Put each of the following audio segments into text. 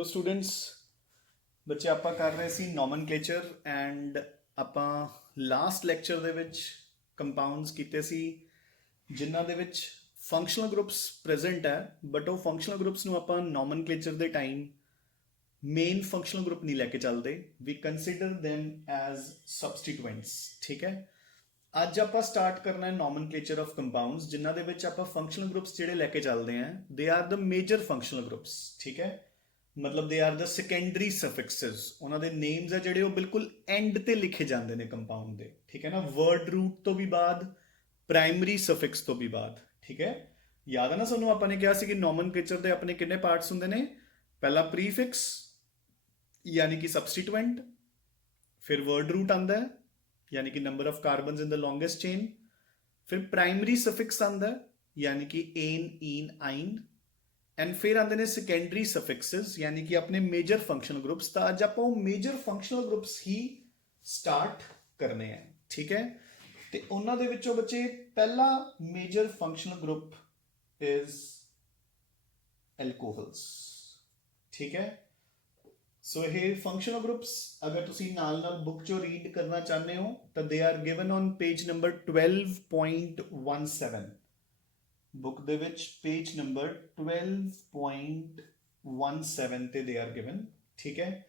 Hello students. ਬੱਚੇ ਆਪਾਂ ਕਰ ਰਹੇ ਸੀ ਨੋਮਨਕਲੇਚਰ ਐਂਡ ਆਪਾਂ ਲਾਸਟ ਲੈਕਚਰ ਦੇ ਵਿੱਚ ਕੰਪਾਊਂਡਸ ਕੀਤੇ ਸੀ ਜਿਨ੍ਹਾਂ ਦੇ ਵਿੱਚ ਫੰਕਸ਼ਨਲ ਗਰੁੱਪਸ ਪ੍ਰੈਜ਼ੈਂਟ ਹੈ, ਬਟ ਉਹ ਫੰਕਸ਼ਨਲ ਗਰੁੱਪਸ ਨੂੰ ਆਪਾਂ ਨੋਮਨਕਲੇਚਰ ਦੇ ਟਾਈਮ ਮੇਨ ਫੰਕਸ਼ਨਲ ਗਰੁੱਪ ਨਹੀਂ ਲੈ ਕੇ ਚੱਲਦੇ, ਵੀ ਕੰਸੀਡਰ them ਐਜ਼ ਸਬਸਟੀਟੂਐਂਟਸ। ਠੀਕ ਹੈ, ਅੱਜ ਆਪਾਂ ਸਟਾਰਟ ਕਰਨਾ ਹੈ ਨੋਮਨਕਲੇਚਰ ਆਫ ਕੰਪਾਊਂਡਸ ਜਿਨ੍ਹਾਂ ਦੇ ਵਿੱਚ ਆਪਾਂ ਫੰਕਸ਼ਨਲ ਗਰੁੱਪਸ ਜਿਹੜੇ ਲੈ ਕੇ ਚੱਲਦੇ ਆਂ they are the major functional groups. ਠੀਕ ਹੈ, ਮਤਲਬ ਦੇ ਆਰ ਦ ਸੈਕੰਡਰੀ ਸਫਿਕਸਸ, ਉਹਨਾਂ ਦੇ ਨੇਮਸ ਆ ਜਿਹੜੇ ਉਹ ਬਿਲਕੁਲ ਐਂਡ ਤੇ ਲਿਖੇ ਜਾਂਦੇ ਨੇ ਕੰਪਾਊਂਡ ਦੇ। ਠੀਕ ਹੈ ਨਾ, ਵਰਡ ਰੂਟ ਤੋਂ ਵੀ ਬਾਅਦ, ਪ੍ਰਾਇਮਰੀ ਸਫਿਕਸ ਤੋਂ ਵੀ ਬਾਅਦ। ਠੀਕ ਹੈ, ਯਾਦ ਹੈ ਨਾ ਸਾਨੂੰ, ਆਪਾਂ ਨੇ ਕਿਹਾ ਸੀ ਕਿ ਨੋਮਨਕਲੇਚਰ ਦੇ ਆਪਣੇ ਕਿੰਨੇ ਪਾਰਟਸ ਹੁੰਦੇ ਨੇ। ਪਹਿਲਾ ਪ੍ਰੀਫਿਕਸ यानी कि सब्सटीट्यूएंट, फिर वर्ड रूट आंदा है यानी कि number of carbons in the longest chain, फिर प्राइमरी सफिक्स आंदा है यानी कि एन इन आइन, एंड फिर आंदे ने सेकेंडरी सफिक्सेस यानी कि अपने मेजर फंक्शनल ग्रुप्स। तो अज आप मेजर फंक्शनल ग्रुप्स ही स्टार्ट करने हैं। ठीक है, तो उन्होंने दे विचों बच्चे पहला major functional group is alcohols. ठीक है, सो ये फंक्शनल ग्रुप्स अगर तुसी नाल नाल बुक चो रीड करना चाहते हो तो they are given on page number 12.17। Book दे विच पेज नंबर 12.17 ते दे आर गिवन। ठीक है,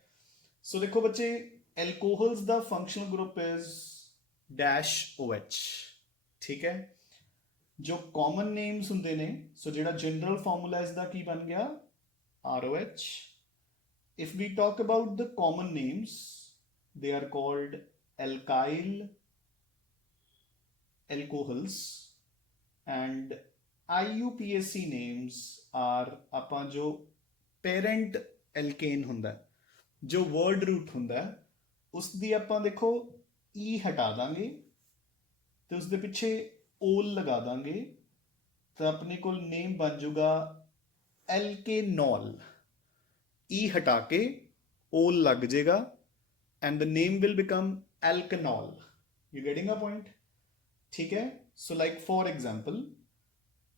सो देखो बच्चे, एल्कोहल्स दा functional group is dash OH। ठीक है, जो कॉमन नेम्स हुंदे ने, सो जिहड़ा जनरल फार्मूला इसदा की बन गया ROH। If we talk about the common names, they are called alkyl alcohols, and IUPAC names are ਆਪਾਂ जो parent alkane ਹੁੰਦਾ, जो word root ਹੁੰਦਾ, ਉਸ ਦੀ ਆਪਾਂ ਦੇਖੋ E ਹਟਾ ਦਾਂਗੇ ਤੇ ਉਸ ਦੇ ਪਿੱਛੇ ਓਲ ਲਗਾ ਦਾਂਗੇ ਤਾਂ ਆਪਣੇ ਕੋਲ ਨੇਮ ਬਣ ਜਾਊਗਾ एल्केनॉल। ई हटा के ओल लग जाएगा and the name will become alkanol. You getting a point? ठीक है, सो लाइक फॉर एग्जांपल,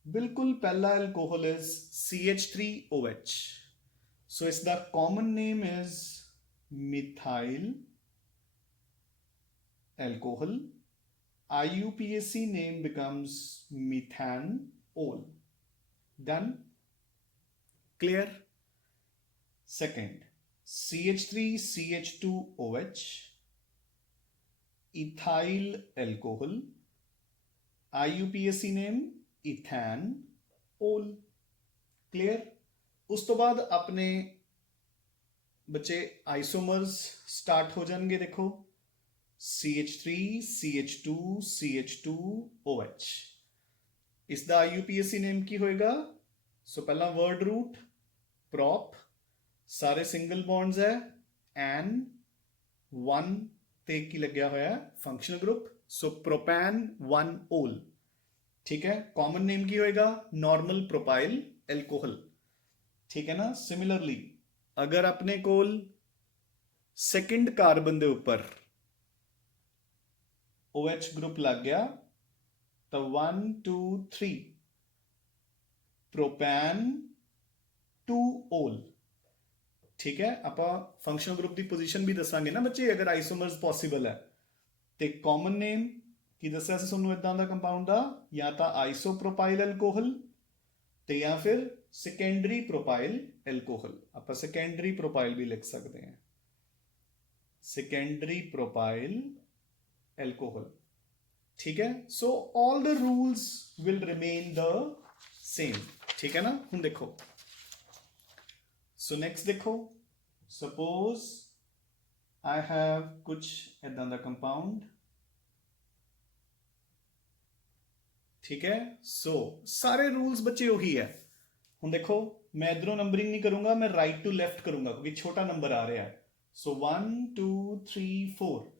बिल्कुल पहला एल्कोहल इज CH3OH। सो इसका common name is methyl alcohol. IUPAC name becomes methanol। Done? Clear? Second, CH3CH2OH, ethyl alcohol, IUPAC name ethanol। Clear? उस तो बाद अपने बच्चे आइसोमर्स स्टार्ट हो जाएंगे। देखो CH3 CH2 CH2OH, इसका IUPAC नेम की होएगा। सो पहला वर्ड रूट प्रॉप, सारे सिंगल बॉन्ड्स है, एन वन ते की लग्या होया फंक्शनल ग्रुप, सो प्रोपैन 1 ओल। ठीक है, कॉमन नेम की होएगा नॉर्मल प्रोपाइल एल्कोहल। ठीक है ना, सिमिलरली अगर अपने कोल सेकंड कार्बन दे ऊपर OH ग्रुप लग गया तो 1 2 3 प्रोपैन 2 ओल। ठीक है, आप फंक्शनल ग्रुप की पोजीशन भी दसांगे ना बच्चे, अगर आइसोमर्स पॉसिबल है तो कॉमन नेम की दसिया सी तुहानूं इदां दा कंपाउंड दा, या तो आइसोप्रोपाइल एल्कोहल ते या फिर सेकेंडरी प्रोपाइल एल्कोहल। आप सेकेंडरी प्रोपाइल भी लिख सकते हैं, सेकेंडरी प्रोपाइल एल्कोहल। ठीक है, so all the rules will remain the same. ठीक है ना, हुण देखो, सो नेक्स्ट देखो, सपोज आई हैव कुछ इदां दा कंपाउंड। ठीक है, सो सारे रूल्स बच्चे वही है। हुण देखो, मैं इधरों नंबरिंग नहीं करूंगा, मैं राइट टू लेफ्ट करूंगा क्योंकि छोटा नंबर आ रहा है। So 1 2 3 4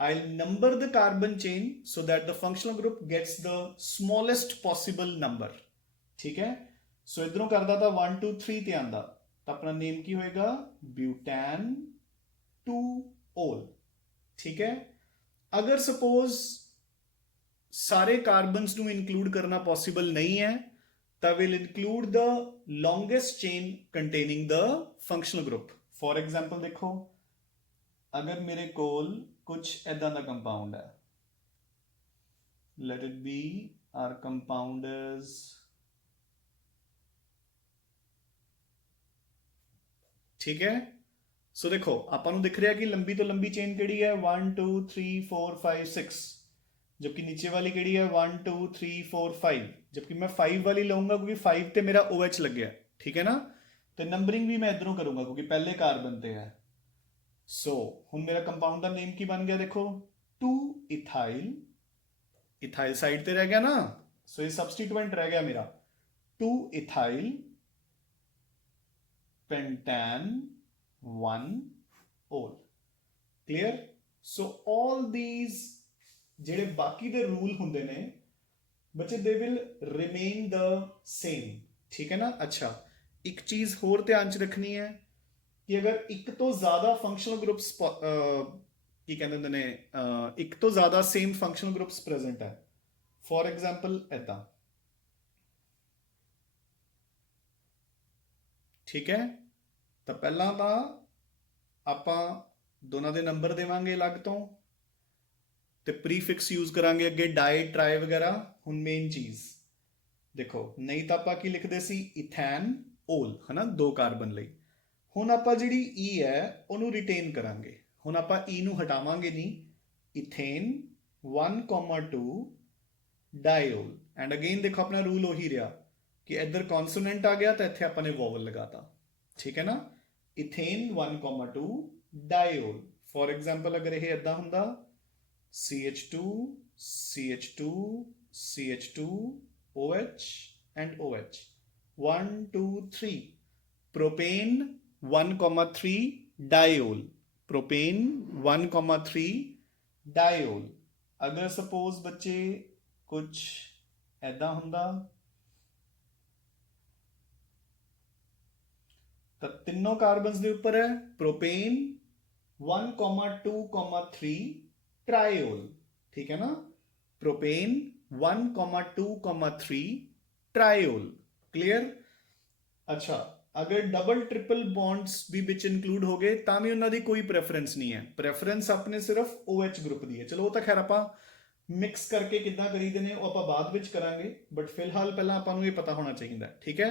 I number the carbon chain so that the functional group gets the smallest possible number. ठीक है, सो इधरों करदा था 1 2 3 ते आंदा तो अपना नेम की होएगा ब्यूटैन 2 ओल। ठीक है, अगर सपोज सारे कार्बन्स नू इंक्लूड करना पॉसिबल नहीं है that will include the longest chain containing the functional group. For example देखो, अगर मेरे कोल कुछ ऐदा दा कंपाउंड है, let it be our compound is ठीक है। सो देखो ਆਪਾਂ ਨੂੰ दिख रहा है कि लंबी तो लंबी चेन केड़ी है 1 2 3 4 5 6, जबकि नीचे वाली केड़ी है 1 2 3 4 5, जबकि मैं 5 वाली लूंगा क्योंकि 5 ते मेरा OH लग गया, ठीक है ना। तो नंबरिंग भी मैं इधरों करूंगा क्योंकि पहले कार्बन ते है। सो हुन मेरा कंपाउंड का नेम की बन गया देखो 2 इथाइल, इथाइल साइड ते रह गया ना, सो ये सब्सटीट्यूएंट रह गया मेरा 2 ethyl pentan 1 올। Clear. So all these ਜਿਹੜੇ ਬਾਕੀ ਦੇ ਰੂਲ ਹੁੰਦੇ ਨੇ ਬੱਚੇ they will remain the same, ਠੀਕ ਹੈ ਨਾ। ਅੱਛਾ, ਇੱਕ ਚੀਜ਼ ਹੋਰ ਧਿਆਨ ਚ ਰੱਖਣੀ ਹੈ ਕਿ ਅਗਰ ਇੱਕ ਤੋਂ ਜ਼ਿਆਦਾ ਫੰਕਸ਼ਨਲ ਗਰੁੱਪਸ ਕੀ ਕਹਿੰਦੇ ਹੁੰਦੇ ਨੇ, ਇੱਕ ਤੋਂ ਜ਼ਿਆਦਾ ਸੇਮ ਫੰਕਸ਼ਨਲ ਗਰੁੱਪਸ ਪ੍ਰੈਜ਼ੈਂਟ ਹੈ, ਫੋਰ ਐਗਜ਼ਾਮਪਲ ਐਦਾਂ, ਠੀਕ ਹੈ। ਤਾਂ ਪਹਿਲਾਂ ਤਾਂ ਆਪਾਂ ਦੋਨਾਂ ਦੇ ਨੰਬਰ ਦੇਵਾਂਗੇ ਅਲੱਗ ਤੋਂ ਤੇ ਪ੍ਰੀਫਿਕਸ ਯੂਜ਼ ਕਰਾਂਗੇ ਅੱਗੇ ਡਾਈ ਟਰਾਈ ਵਗੈਰਾ। ਹੁਣ ਮੇਨ ਚੀਜ਼ ਦੇਖੋ, ਨਹੀਂ ਤਾਂ ਆਪਾਂ ਕੀ ਲਿਖਦੇ ਸੀ ਇਥੈਨ 올, ਹਨਾ, 2 ਕਾਰਬਨ ਲਈ। ਹੁਣ ਆਪਾਂ ਜਿਹੜੀ E ਹੈ ਉਹਨੂੰ ਰਿਟੇਨ ਕਰਾਂਗੇ। ਹੁਣ ਆਪਾਂ E ਨੂੰ ਹਟਾਵਾਂਗੇ ਨਹੀਂ, ਇਥੇਨ 1,2 ਡਾਇਓਲ। ਐਂਡ ਅਗੇਨ ਦੇਖੋ ਆਪਣਾ ਰੂਲ ਉਹੀ ਰਿਹਾ ਕਿ ਇੱਧਰ ਕੌਨਸੋਨੈਂਟ ਆ ਗਿਆ ਤਾਂ ਇੱਥੇ ਆਪਾਂ ਨੇ ਵੋਵਲ ਲਗਾਤਾ, ਠੀਕ ਹੈ ਨਾ। ਇਥੇਨ 1,2 ਡਾਇਓਲ। ਫੋਰ ਐਗਜ਼ਾਮਪਲ ਅਗਰ ਇਹ ਇਦਾਂ ਹੁੰਦਾ CH2 CH2 CH2 OH and OH 1 2 3 propane 1,3 diol, propane 1,3 diol। अगर सपोज बच्चे कुछ ऐदा हुंदा तो तीनों कार्बन्स दे ऊपर है प्रोपेन 1,2,3 ट्रायोल, ठीक है ना। Propane 1,2,3 triol. क्लियर। अच्छा, अगर डबल ट्रिपल बॉन्ड्स भी विच इंक्लूड हो गए ਤਾਂ ਵੀ ਉਹਨਾਂ ਦੀ ਕੋਈ ਪ੍ਰੈਫਰੈਂਸ ਨਹੀਂ ਹੈ, ਪ੍ਰੈਫਰੈਂਸ ਆਪਣੇ ਸਿਰਫ OH ਗਰੁੱਪ ਦੀ ਹੈ। ਚਲੋ ਉਹ ਤਾਂ ਖੈਰ ਆਪਾਂ ਮਿਕਸ ਕਰਕੇ ਕਿੱਦਾਂ ਕਰੀਦੇ ਨੇ ਉਹ ਆਪਾਂ ਬਾਅਦ ਵਿੱਚ ਕਰਾਂਗੇ, ਬਟ ਫਿਲਹਾਲ ਪਹਿਲਾਂ ਆਪਾਂ ਨੂੰ ਇਹ ਪਤਾ ਹੋਣਾ ਚਾਹੀਦਾ, ਠੀਕ ਹੈ।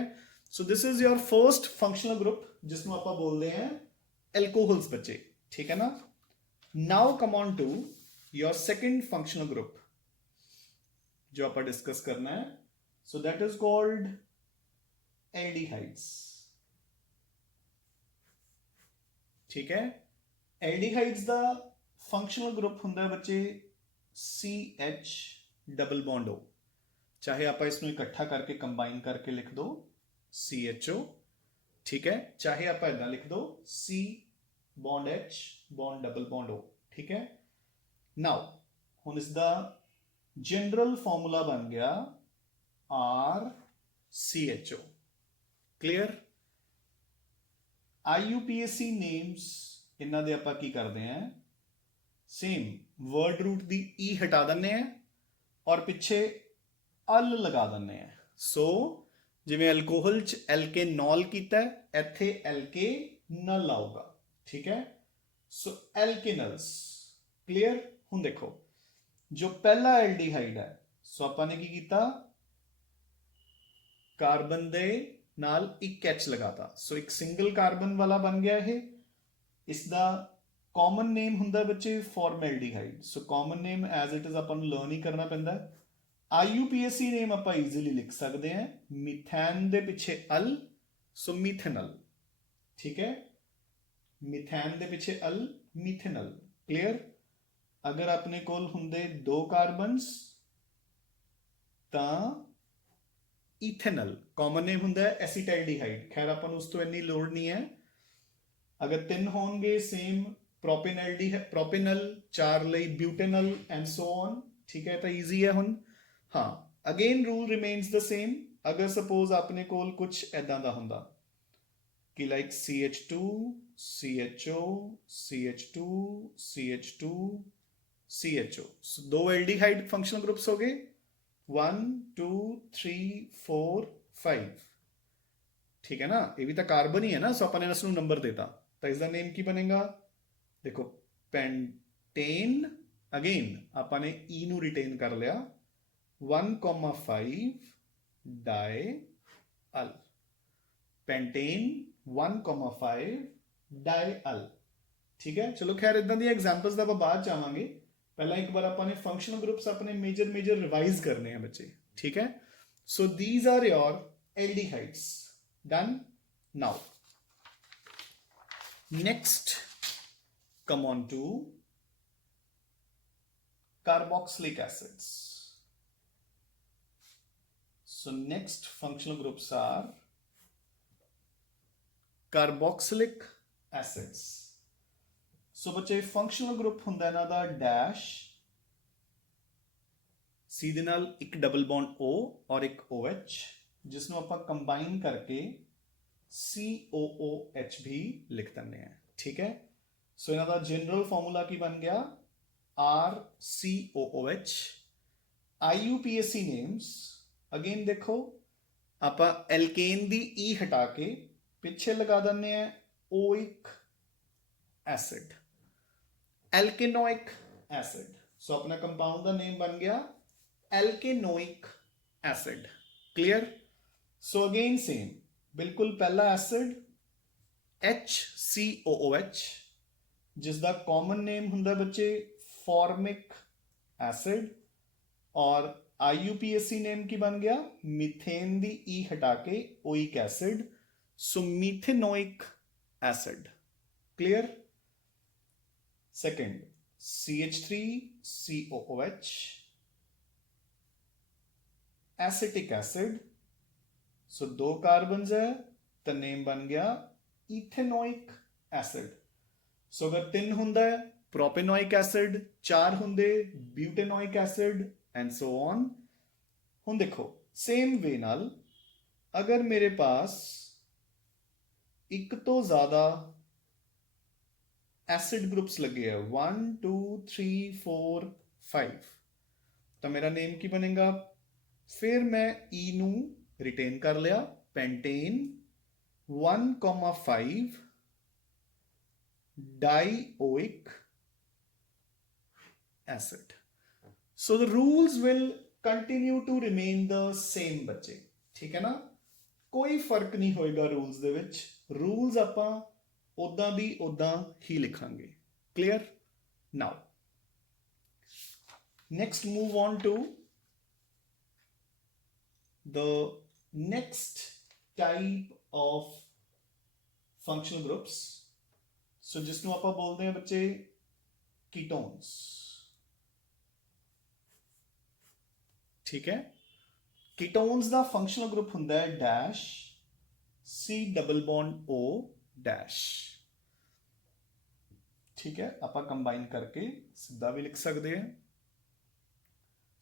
So this is your first functional group जिस ਨੂੰ ਆਪਾਂ ਬੋਲਦੇ ਹਾਂ ਐਲਕੋਹਲਸ ਬੱਚੇ, ਠੀਕ ਹੈ ਨਾ। Now come on to your second functional group जो आप डिस्कस करना है, so that is called aldehydes, ठीक है। एल्डिहाइड्स का फंक्शनल ग्रुप हुंदा है बच्चे CH डबल बॉन्ड O, चाहे आप इसमें इकट्ठा करके कंबाइन करके लिख दो CHO, ठीक है, चाहे आप इदा लिख दो C bond H bond double bond O, ठीक है। नाउ हुण इसका जनरल फॉर्मूला बन गया RCHO। क्लियर। IUPAC नेम्स इन्हां दे आपां की करते हैं, सेम वर्ड रूट दी E हटा देने हैं और पिछे अल लगा देने हैं। सो जिवें अल्कोहल च एल्के नॉल कीता है, इत्थे एल्के नल आऊगा, ठीक है। सो एल्केनल्स। क्लियर। ਹੁਣ ਦੇਖੋ ਜੋ ਪਹਿਲਾ ਐਲਡੀਹਾਈਡ ਹੈ, ਸੋ ਆਪਾਂ ਨੇ ਕੀ ਕੀਤਾ, ਕਾਰਬਨ ਦੇ ਨਾਲ ਇੱਕ H ਲਗਾਤਾ, ਸੋ ਇੱਕ ਸਿੰਗਲ ਕਾਰਬਨ ਵਾਲਾ ਬਣ ਗਿਆ ਇਹ। ਇਸ ਦਾ ਕਾਮਨ ਨੇਮ ਹੁੰਦਾ ਬੱਚੇ formaldehyde. So common name as it is ਆਪਾਂ ਨੂੰ ਲਰਨ ਹੀ ਕਰਨਾ ਪੈਂਦਾ। IUPAC ਨੇਮ ਆਪਾਂ ਈਜ਼ੀਲੀ ਲਿਖ ਸਕਦੇ ਹਾਂ, ਮਿਥੈਨ ਦੇ ਪਿੱਛੇ ਅਲ, ਸੋ ਮਿਥੇਨਲ, ਠੀਕ ਹੈ। ਮਿਥੈਨ ਦੇ ਪਿੱਛੇ ਅਲ, ਮਿਥੇਨਲ। क्लियर। अगर अपने कोल हुंदे 2 कार्बन्स ਤਾਂ इथेनल कॉमन नेम हुंदा है एसिटाइलडीहाइड। खैर अपन उस तो इन्नी लोड़ नहीं है। अगर 3 होंगे सेम प्रोपेनल, 4 ਲਈ ब्यूटेनल एंड सो ऑन, ठीक है। तो ईजी है हुन। हाँ, again rule remains the same. अगर सपोज अपने कोल कुछ ऐदां दा हुंदा कि like CH2 CHO CH2 CH2 CHO, so 2 aldehyde functional groups हो गए 1 2 3 4 5। ठीक है ना, ये भी तो कार्बन ही है ना, सो अपन ने इसको नंबर देता, तो इसका नेम की बनेगा, देखो पेंटेन। अगेन अपन ने ई नु रिटेन कर लिया, 1,5 डाई अल, पेंटेन 1,5 डाई अल। ठीक है, चलो खैर इदां दी एग्जांपल्स दा बाद चाहांगे, पहला एक बार अपन ने फंक्शनल ग्रुप्स अपने मेजर मेजर रिवाइज करने हैं बच्चे। ठीक है, so these are your aldehydes, done. Now next come on to carboxylic acids. So next functional groups are carboxylic acids. So बच्चे functional group ਹੁੰਦਾ ਇਹਨਾਂ ਦਾ dash, C ਦੇ ਨਾਲ ਇੱਕ ਡਬਲ ਬੌਂਡ O ਔਰ ਇੱਕ OH, ਜਿਸ ਨੂੰ ਆਪਾਂ ਕੰਬਾਈਨ ਕਰਕੇ COOH भी लिख दिंदे हैं। ठीक है, सो इन्हां दा जनरल फॉर्मूला की बन गया RCOOH। IUPAC नेम्स अगेन देखो, आपां एल्केन दी E हटा के पिछे लगा दिंदे हैं oic acid, alkanoic acid. So अपना कंपाउंड का नेम बन गया alkanoic acid. Clear, so again same, बिल्कुल पहला एसिड HCOOH, जिसका कॉमन नेम हुंदा बच्चे फॉर्मिक एसिड, और IUPAC नेम की बन गया मीथेन दी E हटा के oic acid, so methanoic acid. Clear, second CH3COOH, acetic acid, so दो कार्बन्स है तो नेम बन गया इथेनोइक एसिड। सो अगर 3 हुंदा है प्रोपेनोइक एसिड, 4 हुंदे butanoic acid and so on. हुण देखो सेम वे नाल अगर मेरे पास एक तो ज्यादा एसिड ग्रुप्स लगे हैं 1 2 3 4 5, तो मेरा नेम की बनेगा, फिर मैं ई नू रिटेन कर लिया, pentane 1,5 dioic acid. So the rules will continue to remain the same बच्चे। ठीक है ना, कोई फर्क नहीं होएगा रूल्स दे विच, रूल्स आपां उदां दी उदां ही लिखांगे। Clear, now next move on to the next type of functional groups, so जिसਨੂੰ ਆਪਾਂ ਬੋਲਦੇ ਹਾਂ ਬੱਚੇ कीटोन्स। ठीक है, कीटोन्स ਦਾ ਫੰਕਸ਼ਨਲ ਗਰੁੱਪ ਹੁੰਦਾ ਹੈ dash C double bond O dash. ठीक है, ਆਪਾਂ ਕੰਬਾਈਨ ਕਰਕੇ ਸਿੱਧਾ ਵੀ ਲਿਖ ਸਕਦੇ ਹਾਂ।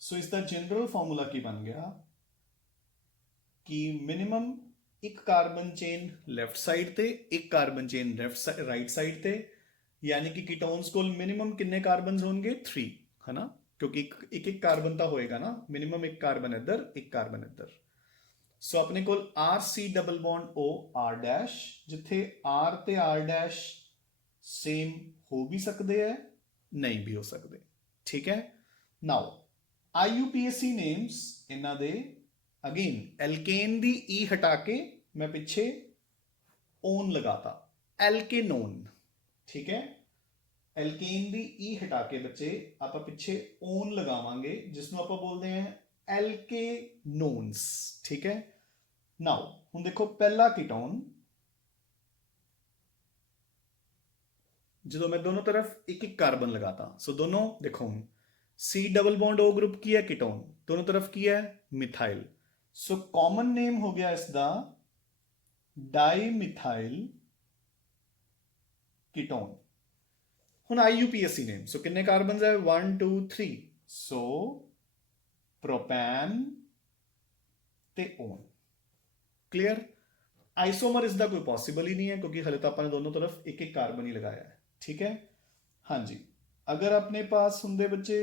ਸੋ ਇਸ ਦਾ ਜਨਰਲ ਫਾਰਮੂਲਾ ਕੀ ਬਣ ਗਿਆ कि मिनिमम एक कार्बन चेन लैफ्ट साइड ते, एक कार्बन चेन राइट साइड ते, यानी कि कीटोन्स को मिनिमम कितने कार्बन होंगे 3, है ना, क्योंकि एक एक कार्बन तो होएगा ना, मिनिमम एक कार्बन इधर एक कार्बन इधर। सो अपने को RC double bond O R dash, जिथे R ते R डैश सेम हो भी सकते हैं, नहीं भी हो सकते। ठीक है, नाउ IUPAC नेम्स इन्हां दे अगेन एल्केन दी ई हटा के मैं पिछे ओन लगाता, एल्केनोन। ठीक है, एल्केन दी ई हटा के बच्चे आप पिछे ओन लगावांगे, जिसनों आप बोलते हैं एल्केनोन्स। ठीक है, नाउ हुण देखो पहला कीटोन, जो मैं दोनों तरफ एक एक कार्बन लगाता, सो दोनों देखो C double bond O group की है कीटोन, दोनों तरफ की है मिथाइल। सो कॉमन नेम हो गया इसका डाईमिथाइल कीटोन। हुण IUPAC नेम, सो कितने कार्बन है 1 2 3, सो प्रोपैन ते ओन। क्लियर, आइसोमर इसका कोई पॉसिबल ही नहीं है, क्योंकि हले तो आपने दोनों तरफ एक एक कार्बन ही लगाया है। ठीक है, हाँ जी, अगर अपने पास होंगे बच्चे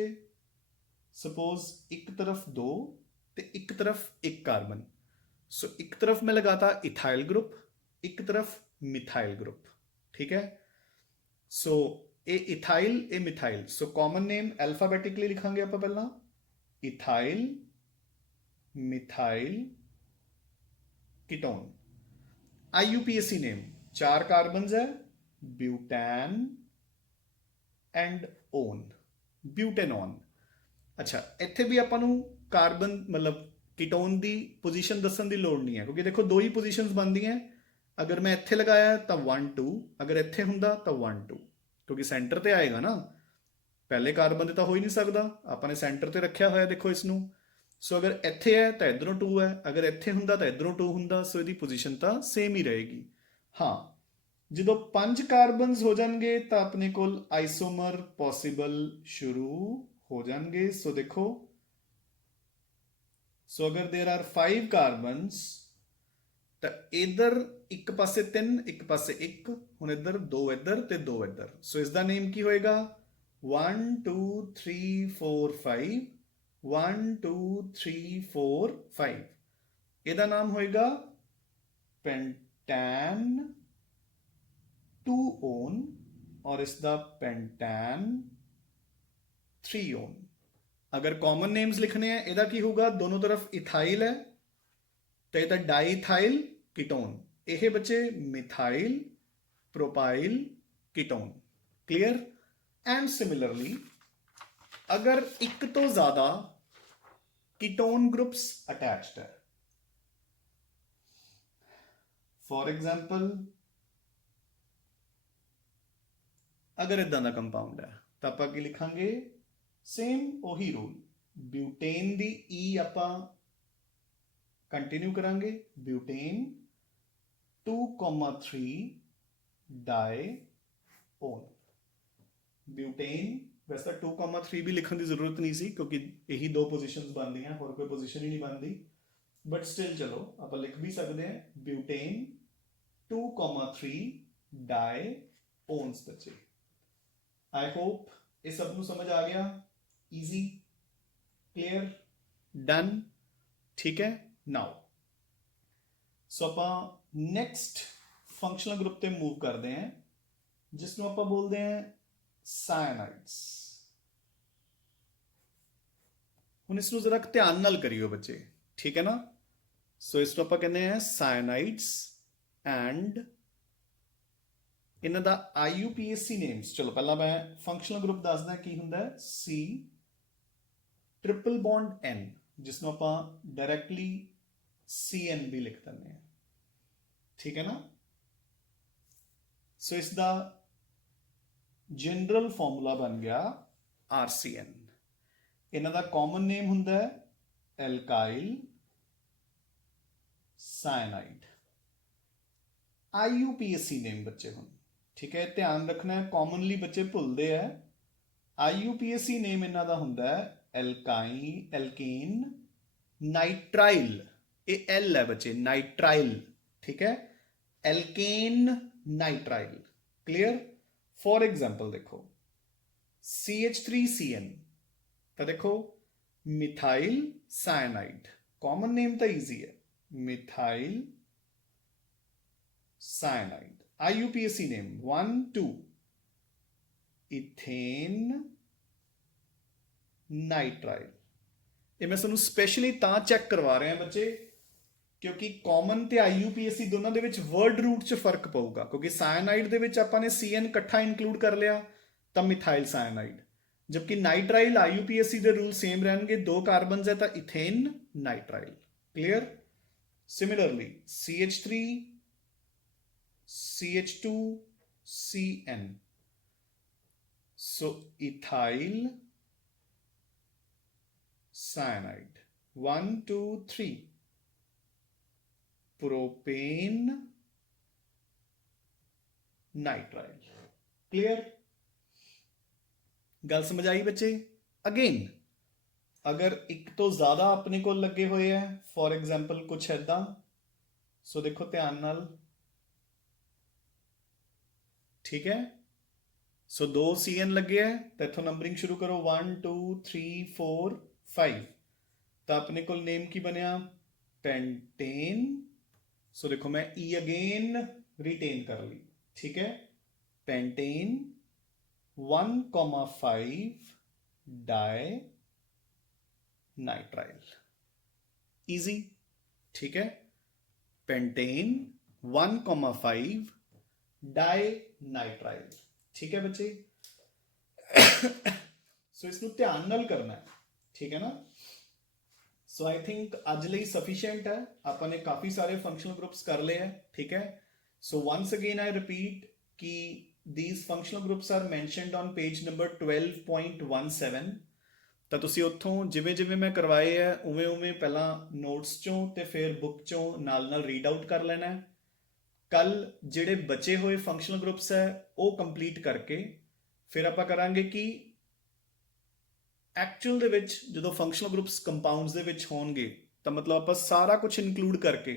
सपोज एक तरफ 2 ते एक तरफ एक कार्बन, सो एक तरफ मैं लगाता इथाइल ग्रुप, एक तरफ मिथाइल ग्रुप, ठीक है। So a ethyl a methyl, so common name alphabetically लिखांगे आप पहला ethyl methyl ketone. IUPAC name, 4 carbon है, ब्यूटैन एंड ओन, ब्यूटेनॉन। अच्छा ਇੱਥੇ ਵੀ ਆਪਾਂ ਨੂੰ ਕਾਰਬਨ ਮਤਲਬ ਕੀਟੋਨ ਦੀ ਪੋਜੀਸ਼ਨ ਦੱਸਣ ਦੀ ਲੋੜ ਨਹੀਂ ਹੈ, ਕਿਉਂਕਿ ਦੇਖੋ ਦੋ ਹੀ ਪੋਜੀਸ਼ਨਸ ਬਣਦੀਆਂ। ਅਗਰ ਮੈਂ ਇੱਥੇ ਲਗਾਇਆ ਤਾਂ 1 2, ਅਗਰ ਇੱਥੇ ਹੁੰਦਾ ਤਾਂ 1 2, ਕਿਉਂਕਿ ਸੈਂਟਰ ਤੇ ਆਏਗਾ ਨਾ, ਪਹਿਲੇ ਕਾਰਬਨ ਤੇ ਤਾਂ ਹੋ ਹੀ ਨਹੀਂ ਸਕਦਾ, ਆਪਾਂ ਨੇ ਸੈਂਟਰ ਤੇ ਰੱਖਿਆ ਹੋਇਆ ਦੇਖੋ ਇਸ ਨੂੰ। ਸੋ ਅਗਰ ਇੱਥੇ ਹੈ ਤਾਂ ਇਧਰੋਂ 2 ਹੈ, ਅਗਰ ਇੱਥੇ ਹੁੰਦਾ ਤਾਂ ਇਧਰੋਂ 2 ਹੁੰਦਾ, ਸੋ ਇਹਦੀ ਪੋਜੀਸ਼ਨ ਤਾਂ ਸੇਮ ਹੀ ਰਹੇਗੀ। ਹਾਂ, ਜਦੋਂ 5 ਕਾਰਬਨਸ ਹੋ ਜਾਣਗੇ ਤਾਂ ਆਪਣੇ ਕੋਲ ਆਈਸੋਮਰ ਪੋਸੀਬਲ ਸ਼ੁਰੂ ਹੋ ਜਾਣਗੇ। ਸੋ ਦੇਖੋ, ਸੋ ਅਗਰ देयर आर 5 ਕਾਰਬਨਸ ਤਾਂ ਇਧਰ ਇੱਕ ਪਾਸੇ 3, ਇੱਕ ਪਾਸੇ 1, ਹੁਣ ਇਧਰ 2 ਇਧਰ ਤੇ 2 ਇਧਰ। ਸੋ ਇਸ ਦਾ ਨੇਮ ਕੀ ਹੋਏਗਾ 1 2 3 4 5, 1 2 3 4 5। ਇਹਦਾ ਨਾਮ ਹੋਏਗਾ ਪੈਂਟੈਨ 2 ओन और इसका पेंटैन 3 ओन। अगर कॉमन नेम्स लिखने हैं ਇਹਦਾ ਕੀ ਹੋਊਗਾ, ਦੋਨੋਂ ਤਰਫ ਇਥਾਈਲ ਹੈ ਤੇ ਇਹਦਾ ਡਾਈਥਾਈਲ ਕੀਟੋਨ, ਇਹ ਬੱਚੇ methyl propyl ketone. Clear. And similarly अगर एक तो ज्यादा कीटोन ग्रुप्स अटैच्ड है, फॉर एग्जाम्पल अगर इदा का कंपाउंड है तो आप की लिखांगे सेम ओही रूल, ब्यूटेन दी ई आप कंटिन्यू करांगे, ब्यूटेन 2,3 डाई ओन। ब्यूटेन वैसे 2,3 भी लिखने की जरूरत नहीं सी, क्योंकि यही दो पोजीशंस बनती हैं, और कोई पोजीशन ही नहीं बनती, बट स्टिल चलो आप लिख भी सकते हैं ब्यूटेन 2,3 डाई ओन्स। बच्चे आई होप ये सब ਨੂੰ समझ आ गया, इजी, क्लियर, डन, ठीक है। नाउ सो आप नेक्स्ट फंक्शनल ग्रुप ते मूव करते हैं, जिसਨੂੰ ਆਪਾਂ बोलते हैं साइनाइड्स। ਹੁਣ ਇਸ ਨੂੰ ਜ਼ਰਾ ਧਿਆਨ ਨਾਲ ਕਰਿਓ ਬੱਚੇ, ਠੀਕ ਹੈ ਨਾ। ਸੋ ਇਸ ਨੂੰ ਆਪਾਂ ਕਹਿੰਦੇ ਆ ਸਾਇਨਾਈਡਸ ਐਂਡ ਇਹਨਾਂ ਦਾ IUPAC ਨੇਮਸ। ਚਲੋ ਪਹਿਲਾਂ ਮੈਂ ਫੰਕਸ਼ਨਲ ਗਰੁੱਪ ਦੱਸਦਾ ਕੀ ਹੁੰਦਾ ਹੈ। C ਟ੍ਰਿਪਲ ਬੌਂਡ N, ਜਿਸ ਨੂੰ ਆਪਾਂ ਡਾਇਰੈਕਟਲੀ CN ਵੀ ਲਿਖ ਦਿੰਦੇ ਹਾਂ, ਠੀਕ ਹੈ ਨਾ। ਸੋ ਇਸ ਦਾ ਜਨਰਲ ਫਾਰਮੂਲਾ ਬਣ ਗਿਆ RCN। ਇਹਨਾਂ ਦਾ ਕਾਮਨ ਨੇਮ ਹੁੰਦਾ ਹੈ ਐਲਕਾਈਲ ਸਾਇਨਾਈਡ। IUPAC ਨੇਮ ਬੱਚੇ ਹੁਣ, ठीक है, ध्यान रखना है, कॉमनली बच्चे भुलते हैं। IUPAC नेम इन्हां दा हुंदा है एल्केन नाइट्राइल, ये L है बच्चे, नाइट्राइल, ठीक है, alkane nitrile. Clear. For example देखो CH3CN, तो देखो मिथाइल साइनाइड, कॉमन नेम तो ईजी है, methyl cyanide. IUPAC name 1 2 ethane nitrile. ये मैं ਤੁਹਾਨੂੰ स्पेशली ਤਾਂ चेक करवा रहा बच्चे, क्योंकि कॉमन ਤੇ IUPAC ਦੋਨਾਂ ਦੇ ਵਿੱਚ वर्ड रूट 'ਚ फर्क ਪਊਗਾ, क्योंकि साइनाइड ਦੇ ਵਿੱਚ ਆਪਾਂ ਨੇ CN ਇਕੱਠਾ इंक्लूड कर लिया ਤਾਂ मिथाइल साइनाइड, जबकि नाइट्राइल IUPAC ਦੇ रूल सेम रहने, 2 कार्बन है तो ethane nitrile. Clear. Similarly CH3 CH2 CN, so ethyl cyanide 1 2 3 propane nitrile. Clear. गल समझ आई बच्चे। अगेन अगर एक तो ज्यादा अपने को लगे हुए हैं, फॉर एग्जाम्पल कुछ ऐदा, सो देखो ध्यान नाल, ठीक है। सो 2 CN लगे है तो इथों नंबरिंग शुरू करो 1 2 3 4 5, तो अपने को नेम की बनया पेंटेन, सो देखो मैं ई अगेन रिटेन कर ली, ठीक है, पेंटेन 1,5 डाई नाइट्राइल, इजी, ठीक है, पेंटेन 1,5 डाई नाइट्राइल, ठीक है बच्चे। सो इसको ध्यान नाल करना है, ठीक है ना। सो आई थिंक अज ਲਈ सफिशिएंट है, ਆਪਾਂ ने काफी सारे फंक्शनल ग्रुप्स कर लिए हैं, ठीक है। So once again I repeat कि these functional groups are mentioned on page number 12.17, ਤਾਂ ਤੁਸੀਂ ਉੱਥੋਂ ਜਿਵੇਂ ਜਿਵੇਂ ਮੈਂ ਕਰਵਾਏ ਹੈ ਉਵੇਂ ਉਵੇਂ ਪਹਿਲਾਂ ਨੋਟਸ ਚੋਂ ਤੇ ਫਿਰ ਬੁੱਕ ਚੋਂ ਨਾਲ ਨਾਲ ਰੀਡ ਆਊਟ ਕਰ ਲੈਣਾ ਹੈ। ਕੱਲ ਜਿਹੜੇ ਬਚੇ ਹੋਏ ਫੰਕਸ਼ਨਲ ਗਰੁੱਪਸ ਹੈ ਉਹ ਕੰਪਲੀਟ ਕਰਕੇ ਫਿਰ ਆਪਾਂ ਕਰਾਂਗੇ ਕਿ ਐਕਚੁਅਲ ਦੇ ਵਿੱਚ ਜਦੋਂ ਫੰਕਸ਼ਨਲ ਗਰੁੱਪਸ ਕੰਪਾਊਂਡਸ ਦੇ ਵਿੱਚ ਹੋਣਗੇ ਤਾਂ ਮਤਲਬ ਆਪਾਂ ਸਾਰਾ ਕੁਝ ਇਨਕਲੂਡ ਕਰਕੇ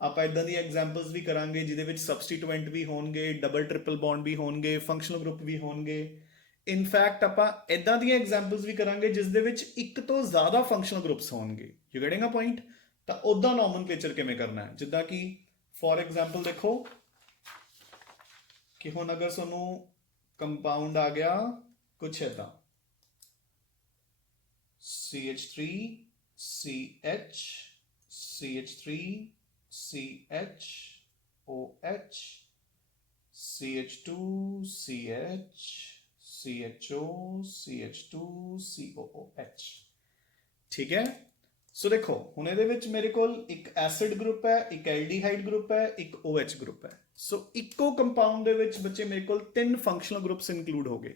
ਆਪਾਂ ਇਦਾਂ ਦੀ ਐਗਜ਼ਾਮਪਲਸ ਵੀ ਕਰਾਂਗੇ ਜਿਹਦੇ ਵਿੱਚ ਸਬਸਟੀਟੂਐਂਟ ਵੀ ਹੋਣਗੇ, ਡਬਲ ਟ੍ਰਿਪਲ ਬੌਂਡ ਵੀ ਹੋਣਗੇ, ਫੰਕਸ਼ਨਲ ਗਰੁੱਪ ਵੀ ਹੋਣਗੇ। ਇਨਫੈਕਟ ਆਪਾਂ ਇਦਾਂ ਦੀਆਂ ਐਗਜ਼ਾਮਪਲਸ ਵੀ ਕਰਾਂਗੇ ਜਿਸ ਦੇ ਵਿੱਚ ਇੱਕ ਤੋਂ ਜ਼ਿਆਦਾ ਫੰਕਸ਼ਨਲ ਗਰੁੱਪਸ ਹੋਣਗੇ। You getting a point? ਤਾਂ ਉਹਦਾ ਨੋਮਨਕਲੇਚਰ ਕਿਵੇਂ ਕਰਨਾ ਹੈ, ਜਿੱਦਾਂ ਕਿ ਫੋਰ ਐਗਜ਼ਾਮਪਲ ਦੇਖੋ ਕਿ ਹੁਣ ਅਗਰ ਤੁਹਾਨੂੰ ਕੰਪਾਊਂਡ ਆ ਗਿਆ ਕੁਛ ਇਦਾਂ CH3 CH CH3 CH OH CH2 CH CHO CH2 COOH, ठीक है। सो देखो ਹੁਣ ਇਹਦੇ ਵਿੱਚ ਮੇਰੇ ਕੋਲ ਇੱਕ ਐਸਿਡ ਗਰੁੱਪ ਹੈ, ਇੱਕ ਐਲਡੀਹਾਈਡ ਗਰੁੱਪ ਹੈ, ਇੱਕ OH ਗਰੁੱਪ ਹੈ। ਸੋ ਇੱਕੋ ਕੰਪਾਊਂਡ ਦੇ ਵਿੱਚ ਬੱਚੇ ਮੇਰੇ ਕੋਲ 3 ਫੰਕਸ਼ਨਲ ਗਰੁੱਪਸ ਇਨਕਲੂਡ ਹੋ ਗਏ।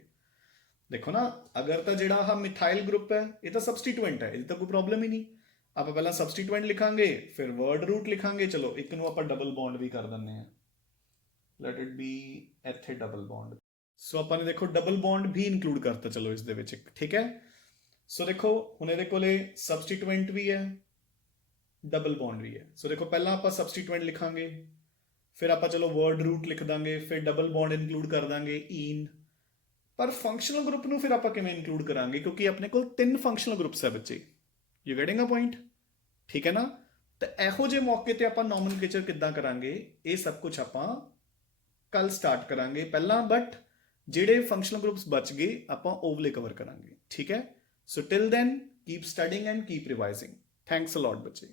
ਦੇਖੋ ਨਾ, ਅਗਰ ਤਾਂ ਜਿਹੜਾ ਆਹ ਮਿਥਾਈਲ ਗਰੁੱਪ ਹੈ ਇਹ ਤਾਂ ਸਬਸਟੀਟੂਐਂਟ ਹੈ, ਇਹਦੀ ਤਾਂ ਕੋਈ ਪ੍ਰੋਬਲਮ ਹੀ ਨਹੀਂ। ਆਪਾਂ ਪਹਿਲਾਂ ਸਬਸਟੀਟੂਐਂਟ ਲਿਖਾਂਗੇ ਫਿਰ ਵਰਡ ਰੂਟ ਲਿਖਾਂਗੇ। ਚਲੋ ਇੱਕ ਨੂੰ ਆਪਾਂ ਡਬਲ ਬੌਂਡ ਵੀ ਕਰ ਦਿੰਦੇ ਹਾਂ, ਲੈਟ ਇਟ ਬੀ ਇੱਥੇ ਡਬਲ ਬੌਂਡ। ਸੋ ਆਪਾਂ ਨੇ ਦੇਖੋ ਡਬਲ ਬੌਂਡ ਵੀ ਇਨਕਲੂਡ ਕਰਤਾ ਚਲੋ ਇਸ ਦੇ ਵਿੱਚ ਇੱਕ, ਠੀਕ ਹੈ। ਸੋ ਦੇਖੋ ਹੁਣ ਇਹਦੇ ਕੋਲੇ ਸਬਸਟੀਟੂਐਂਟ ਵੀ ਹੈ, ਡਬਲ ਬੌਂਡ ਵੀ ਹੈ। ਸੋ ਦੇਖੋ ਪਹਿਲਾਂ ਆਪਾਂ ਸਬਸਟੀਟੂਐਂਟ ਲਿਖਾਂਗੇ, ਫਿਰ ਆਪਾਂ ਚਲੋ ਵਰਡ ਰੂਟ ਲਿਖ ਦਾਂਗੇ, ਫਿਰ ਡਬਲ ਬੌਂਡ ਇਨਕਲੂਡ ਕਰ ਦਾਂਗੇ ਈਨ। ਪਰ ਫੰਕਸ਼ਨਲ ਗਰੁੱਪ ਨੂੰ ਫਿਰ ਆਪਾਂ ਕਿਵੇਂ ਇਨਕਲੂਡ ਕਰਾਂਗੇ, ਕਿਉਂਕਿ ਆਪਣੇ ਕੋਲ 3 ਫੰਕਸ਼ਨਲ ਗਰੁੱਪਸ ਹੈ ਬੱਚੇ। You getting a point? ਠੀਕ ਹੈ ਨਾ। ਤਾਂ ਇਹੋ ਜਿਹੇ ਮੌਕੇ ਤੇ ਆਪਾਂ ਨੋਮਨਕਲੇਚਰ ਕਿੱਦਾਂ ਕਰਾਂਗੇ, ਇਹ ਸਭ ਕੁਝ ਆਪਾਂ ਕੱਲ ਸਟਾਰਟ ਕਰਾਂਗੇ ਪਹਿਲਾਂ, ਬਟ ਜਿਹੜੇ ਫੰਕਸ਼ਨਲ ਗਰੁੱਪਸ ਬਚ ਗਏ ਆਪਾਂ ਓਵਲੇ ਕਵਰ ਕਰਾਂਗੇ, ਠੀਕ ਹੈ। So till then, keep studying and keep revising. Thanks a lot, बच्चे.